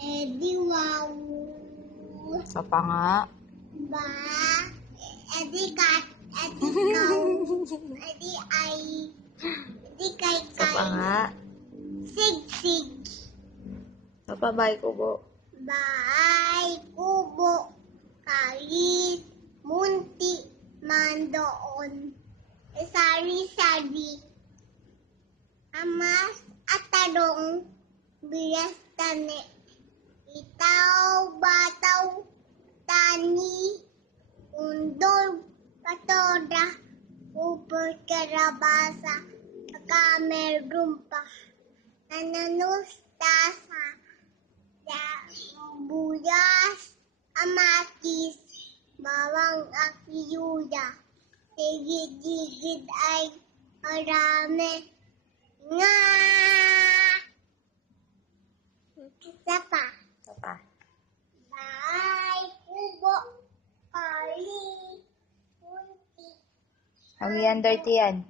Edi wow. Isa pa nga. Ba. Edi kat. Edi cow. Edi ay. Edi kay Isa pa nga. Sig. Isa pa, bay kubo. Bahay, kubo, kalis, munti, mandoon, sari-sari, amas at tarong, bilas tani, itaw, bataw, tani, undol, patoda, upor karabasa, kamer rumpa, nananus, tasa, buyas, amatis, bawang at yuya. Tigid-tigid ay marami nga. Isa pa. Isa pa. Bahay, kubo, kali, kunti. How many under yan?